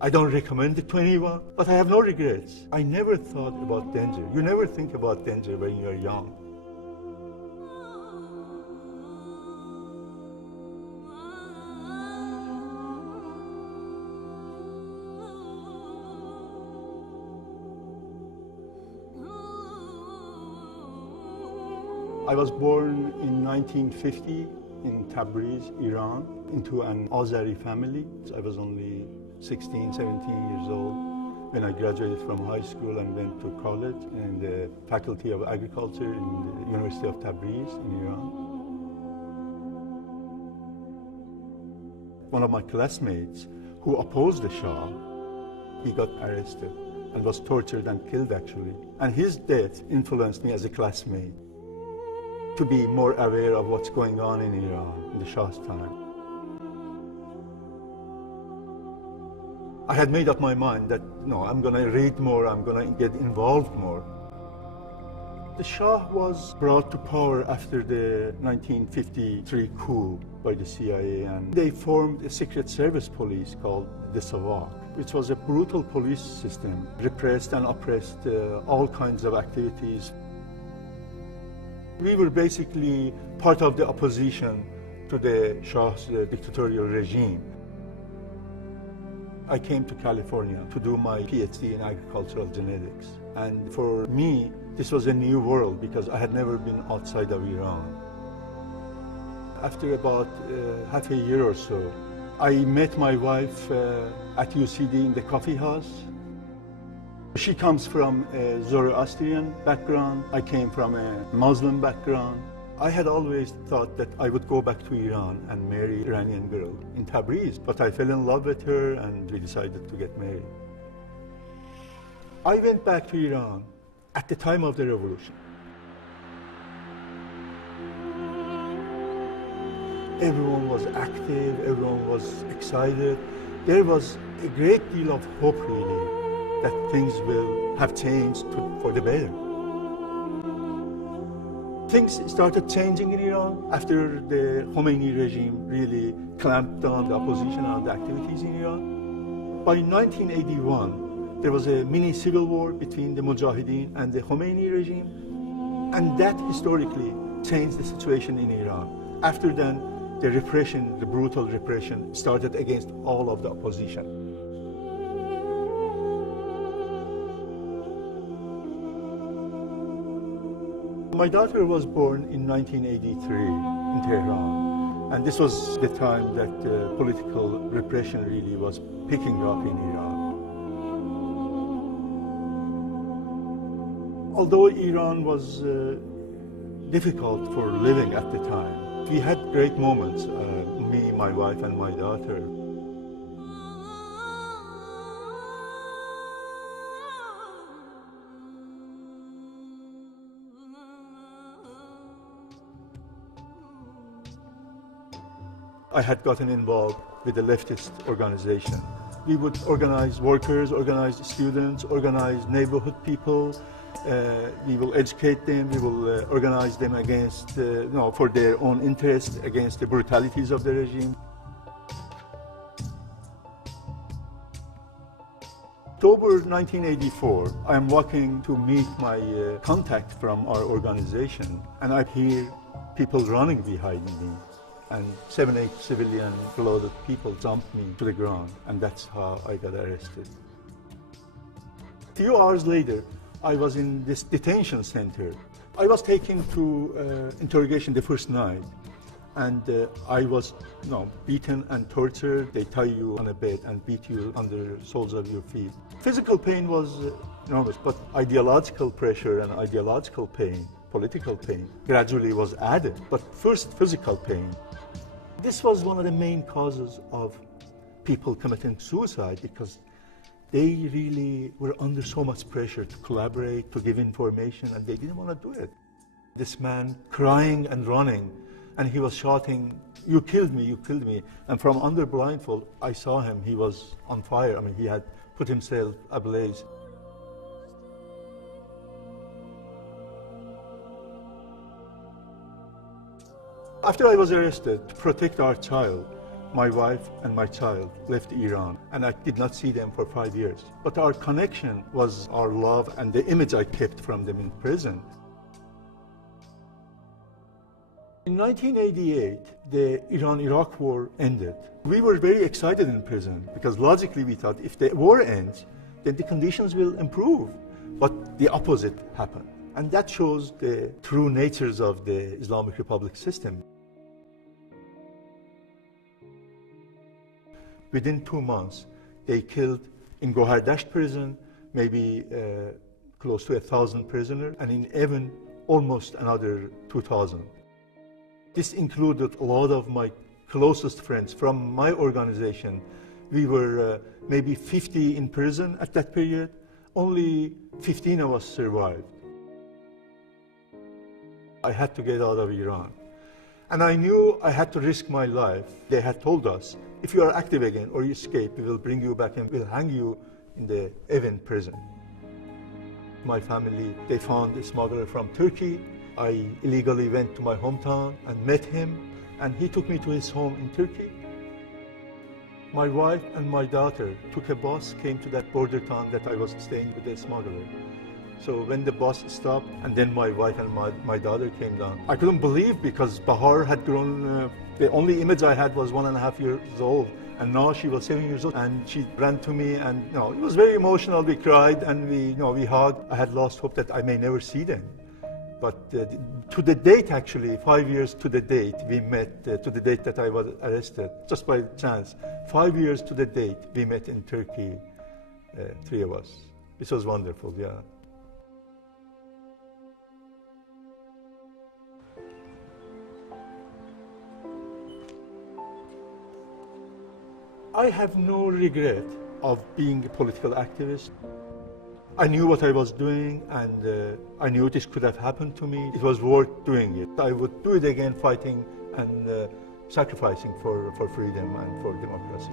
I don't recommend it to anyone, but I have no regrets. I never thought about danger. You never think about danger when you're young. I was born in 1950 in Tabriz, Iran, into an Azeri family. I was only 16, 17 years old when I graduated from high school and went to college in the Faculty of Agriculture in the University of Tabriz in Iran. One of my classmates who opposed the Shah, he got arrested and was tortured and killed actually. And his death influenced me as a classmate to be more aware of what's going on in Iran in the Shah's time. I had made up my mind that, no, I'm going to read more, I'm going to get involved more. The Shah was brought to power after the 1953 coup by the CIA, and they formed a secret service police called the Savak, which was a brutal police system, repressed and oppressed all kinds of activities. We were basically part of the opposition to the Shah's dictatorial regime. I came to California to do my PhD in agricultural genetics. And for me, this was a new world because I had never been outside of Iran. After about half a year or so, I met my wife at UCD in the coffee house. She comes from a Zoroastrian background. I came from a Muslim background. I had always thought that I would go back to Iran and marry an Iranian girl in Tabriz, but I fell in love with her and we decided to get married. I went back to Iran at the time of the revolution. Everyone was active, everyone was excited. There was a great deal of hope, really, that things will have changed for the better. Things started changing in Iran after the Khomeini regime really clamped down the opposition and the activities in Iran. By 1981, there was a mini civil war between the Mujahideen and the Khomeini regime, and that historically changed the situation in Iran. After then, the repression, the brutal repression, started against all of the opposition. My daughter was born in 1983 in Tehran, and this was the time that political repression really was picking up in Iran. Although Iran was difficult for living at the time, we had great moments, me, my wife, and my daughter. I had gotten involved with a leftist organization. We would organize workers, organize students, organize neighborhood people. We will educate them, we will organize them against, for their own interests, against the brutalities of the regime. October 1984, I'm walking to meet my contact from our organization, and I hear people running behind me. And 7, 8 civilian clothed people jumped me to the ground, and that's how I got arrested. A few hours later, I was in this detention center. I was taken to interrogation the first night, and I was beaten and tortured. They tie you on a bed and beat you on the soles of your feet. Physical pain was enormous, but ideological pressure and ideological pain, political pain, gradually was added. But first, physical pain. This was one of the main causes of people committing suicide because they really were under so much pressure to collaborate, to give information, and they didn't want to do it. This man crying and running, and he was shouting, "You killed me, you killed me." And from under blindfold, I saw him, he was on fire. I mean, he had put himself ablaze. After I was arrested, to protect our child, My wife and my child left Iran, and I did not see them for 5 years. But our connection was our love and the image I kept from them in prison. In 1988, the Iran-Iraq war ended. We were very excited in prison because logically we thought if the war ends, then the conditions will improve. But the opposite happened. And that shows the true natures of the Islamic Republic system. Within 2 months, they killed in Gohardasht prison maybe close to 1,000 prisoners, and in Evin almost another 2,000. This included a lot of my closest friends from my organization. We were maybe 50 in prison at that period. Only 15 of us survived. I had to get out of Iran. And I knew I had to risk my life. They had told us, if you are active again or you escape, we will bring you back and we'll hang you in the Evin prison. My family, they found a smuggler from Turkey. I illegally went to my hometown and met him, and he took me to his home in Turkey. My wife and my daughter took a bus, came to that border town that I was staying with the smuggler. So when the bus stopped, and then my wife and my daughter came down, I couldn't believe because Bahar had grown, the only image I had was 1.5 years old, and now she was 7 years old, and she ran to me, and it was very emotional. We cried and we hugged. I had lost hope that I may never see them. But to the date, actually, 5 years to the date, we met, to the date that I was arrested, just by chance. 5 years to the date, we met in Turkey, 3 of us. This was wonderful, yeah. I have no regret of being a political activist. I knew what I was doing, and I knew this could have happened to me. It was worth doing it. I would do it again, fighting and sacrificing for freedom and for democracy.